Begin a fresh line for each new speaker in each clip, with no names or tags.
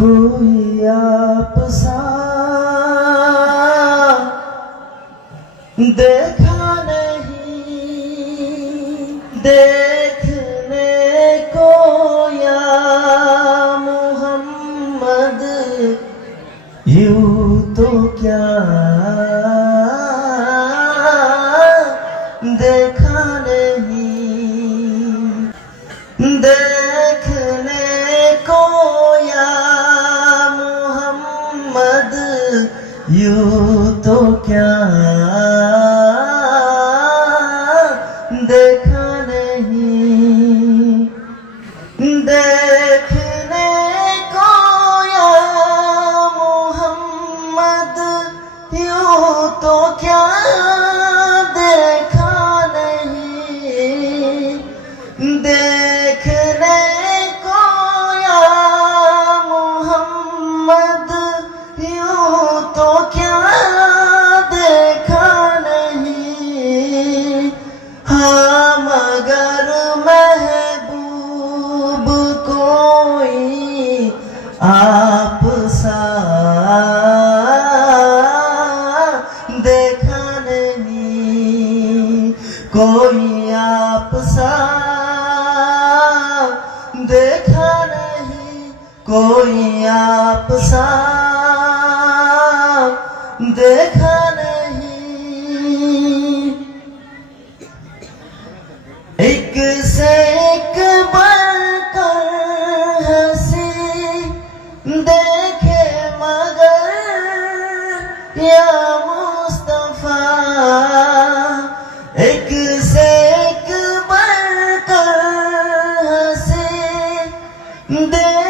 कोई आप देखा नहीं देखने को या मोहम्मद यूँ तो क्या? देखा तो क्या देखा नहीं हाँ मगर महबूब कोई आप सा देखा नहीं कोई आप सा देखा नहीं कोई आप सा देखा नहीं। एक से एक बढ़कर हँसी देखे मगर या मुस्तफ़ा। एक से एक बढ़कर हँसी देखे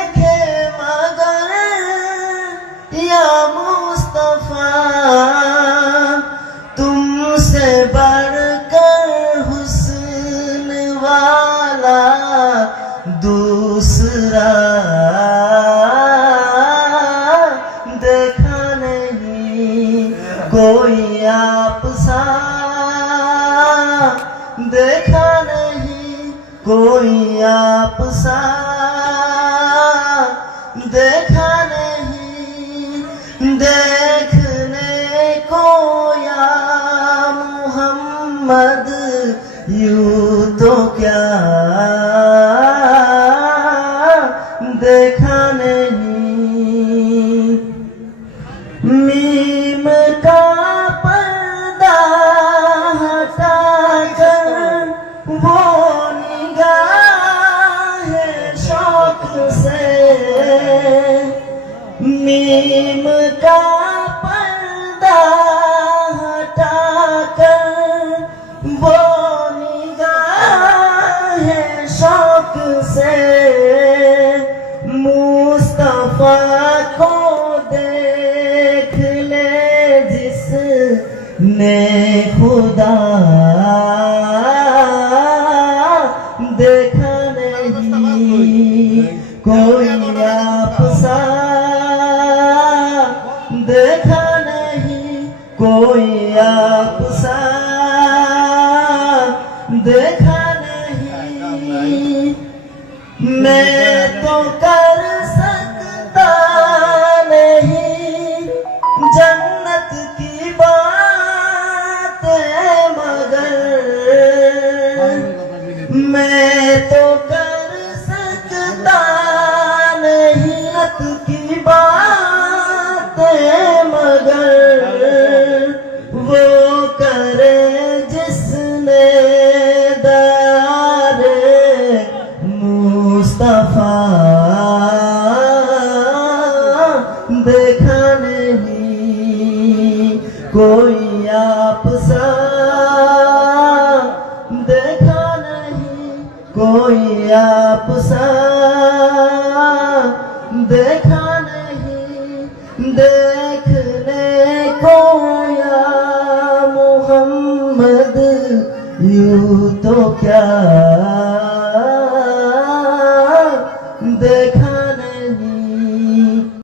देखा नहीं कोई आप देखा नहीं देखने को या मोहम्मद। यू तो क्या मीम का पर्दा हटा कर वो निगाह शौक से मुस्तफा को देख ले जिस ने खुदा देखा नहीं कोई कोई आप कोई आप सा देखा नहीं। कोई आप सा देखा नहीं। देखने को या मोहम्मद, यू तो क्या